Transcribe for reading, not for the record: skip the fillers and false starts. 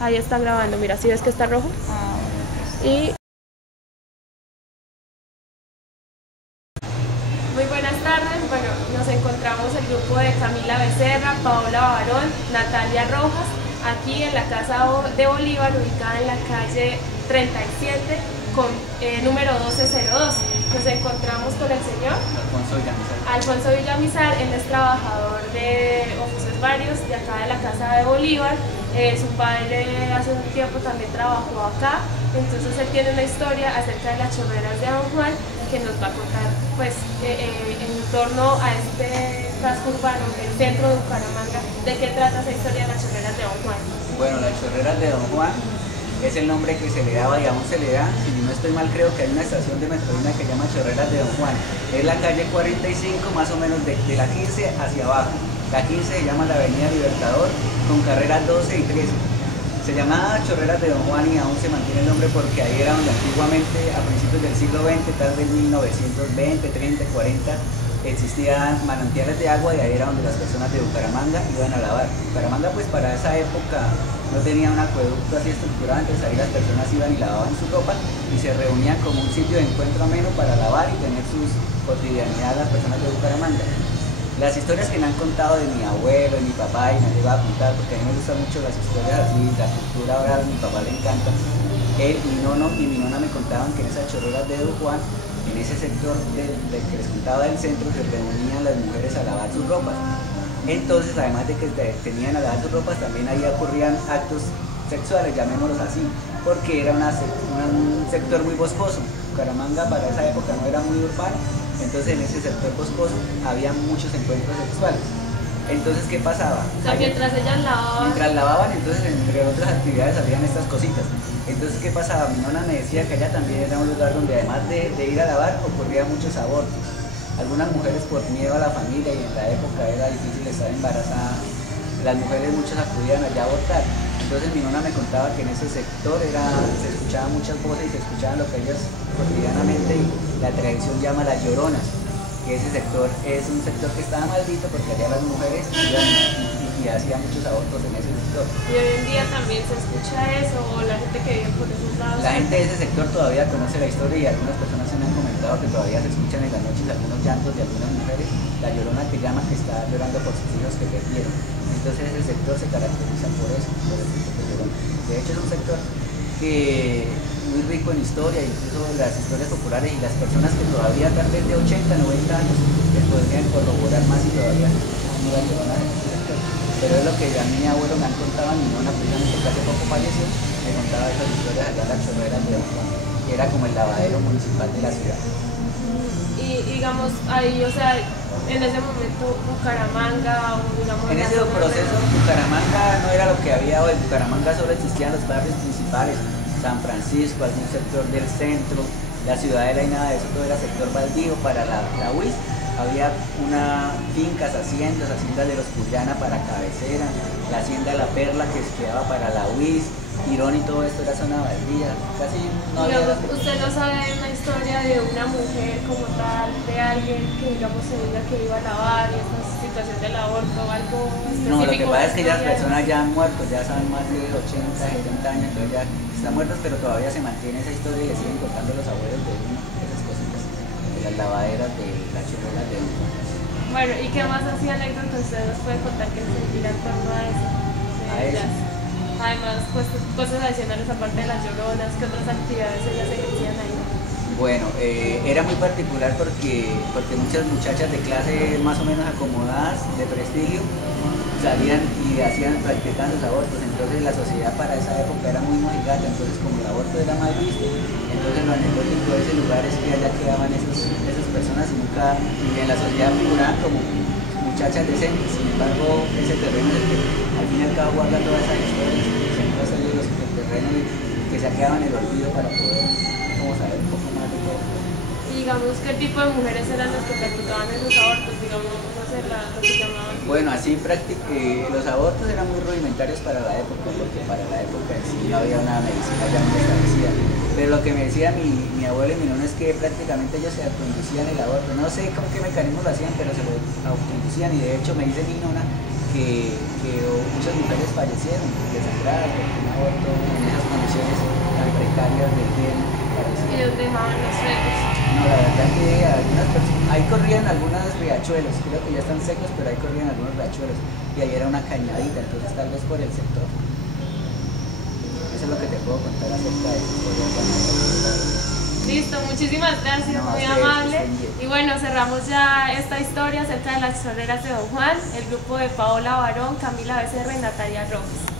Ahí está grabando, mira, si ves que está rojo. Ah, bueno, pues. Y muy buenas tardes, bueno, nos encontramos el grupo de Camila Becerra, Paola Barón, Natalia Rojas, aquí en la Casa de Bolívar, ubicada en la calle 37, con número 1202. Nos encontramos con el señor Alfonso Villamizar. Él es trabajador de oficios varios de acá de la Casa de Bolívar. Su padre hace un tiempo también trabajó acá, entonces él tiene una historia acerca de las chorreras de Don Juan que nos va a contar pues en torno a este casco urbano, el centro de Bucaramanga. ¿De qué trata esa historia de las chorreras de Don Juan? Bueno, las chorreras de Don Juan es el nombre que se le daba y aún se le da. Si no estoy mal, creo que hay una estación de Metrolínea que se llama Chorreras de Don Juan. Es la calle 45, más o menos de la 15 hacia abajo. La 15 se llama la Avenida Libertador, con carreras 12 y 13. Se llamaba Chorreras de Don Juan y aún se mantiene el nombre porque ahí era donde antiguamente, a principios del siglo XX, tal vez 1920, 30, 40, existían manantiales de agua y ahí era donde las personas de Bucaramanga iban a lavar. Bucaramanga pues para esa época no tenía un acueducto así estructurado, entonces ahí las personas iban y lavaban su ropa y se reunían como un sitio de encuentro ameno para lavar y tener sus cotidianidad las personas de Bucaramanga. Las historias que me han contado de mi abuelo, de mi papá, y me han llegado a contar, porque a mí me gustan mucho las historias así, la cultura oral, a mi papá le encanta. Él, mi nono y mi nona me contaban que en esas chorreras de Don Juan, en ese sector del que les contaba del centro, se reunían las mujeres a lavar sus ropas. Entonces, además de que tenían a lavar sus ropas, también ahí ocurrían actos sexuales, llamémoslos así, porque era un sector muy boscoso. Bucaramanga para esa época no era muy urbano, entonces en ese sector boscoso había muchos encuentros sexuales. Entonces, ¿qué pasaba? O sea, mientras ellas lavaban. Mientras lavaban, entonces entre otras actividades habían estas cositas. Entonces, ¿qué pasaba? Mi nona me decía que allá también era un lugar donde además de ir a lavar, ocurrían muchos abortos. Algunas mujeres por miedo a la familia, y en la época era difícil estar embarazada, las mujeres muchas acudían allá a abortar. Entonces mi nona me contaba que en ese sector se escuchaban muchas voces y se escuchaban lo que ellas cotidianamente y la tradición llama las lloronas, que ese sector es un sector que estaba maldito porque allá las mujeres iban y hacían muchos abortos en ese sector. Y hoy en día también se escucha eso, o la gente que vive por esos lados. La gente de ese sector todavía conoce la historia y algunas personas se me han comentado que todavía se escuchan en las noches algunos llantos de algunas mujeres, la llorona que llama que está llorando por sus hijos que perdieron. Entonces ese sector se caracteriza por eso, por el sector de llorona. De hecho es un sector que muy rico en historia, incluso las historias populares, y las personas que todavía tal vez de 80, 90 años les podrían corroborar más y todavía se escuchan muy las lloronas en ese sector. Pero es lo que a mí mi abuelo me han contado, mi nona precisamente que hace poco falleció, me contaba esas historias allá en las chorreras de Don Juan, que era como el lavadero municipal de la ciudad. Y digamos, ahí, o sea, en ese momento Bucaramanga, o digamos... En ese proceso Bucaramanga no era lo que había hoy. Bucaramanga solo existían los barrios principales, San Francisco, algún sector del centro, la Ciudadela y nada de eso, todo era sector baldío para la UIS. Había fincas, haciendas de los Puyana para cabecera, la hacienda La Perla que quedaba para la UIS, Girón y todo esto era zona baldía, casi no había... Digamos, usted no sabe una historia de una mujer como tal, de alguien que digamos se diga que iba a lavar y esta situación del aborto o algo específico. No, lo que pasa es que las personas ya han muerto, ya saben más de 80, 70 años, entonces ya están muertos, pero todavía se mantiene esa historia y le siguen contando los abuelos de uno, esas cositas, de las lavaderas, de las chorreras de uno. Bueno, ¿y qué más así anécdota usted nos puede contar que se gira en torno a eso? A eso. Además, pues cosas adicionales aparte de las lloronas, ¿qué otras actividades ellas ejercían ahí? Bueno, era muy particular porque muchas muchachas de clase más o menos acomodadas, de prestigio, salían y practicaban los abortos. Entonces la sociedad para esa época era muy mojigata, entonces como el aborto era mal visto, entonces lo anecdótico de ese lugar es que allá quedaban esas personas y nunca en la sociedad figuraban como muchachas decentes. Sin embargo, ese terreno es el que al fin y al cabo guarda todas esas historias, siempre ha salido el terreno y que se ha quedado en el olvido para poder saber un poco más de todo. Y digamos, ¿qué tipo de mujeres eran las que practicaban esos abortos? Digamos, no sé, lo que llamaban. Bueno, así los abortos eran muy rudimentarios para la época, porque para la época en sí no había una medicina ya muy establecida. Pero lo que me decía mi abuelo y mi nona es que prácticamente ellos se autoinducían el aborto. No sé con qué mecanismo lo hacían, pero se lo autoinducían, y de hecho me dice mi nona muchas mujeres fallecieron desangradas por un aborto en esas condiciones tan precarias del bien. Ellos dejaban los fetos. No, la verdad que algunas personas, ahí corrían algunos riachuelos, creo que ya están secos, pero ahí corrían algunos riachuelos y ahí era una cañadita, entonces tal vez por el sector. Eso es lo que te puedo contar acerca de esa historia. Listo, muchísimas gracias, No, muy ustedes, amable. Y bueno, cerramos ya esta historia acerca de las chorreras de Don Juan, el grupo de Paola Barón, Camila Becerra y Natalia Rojas.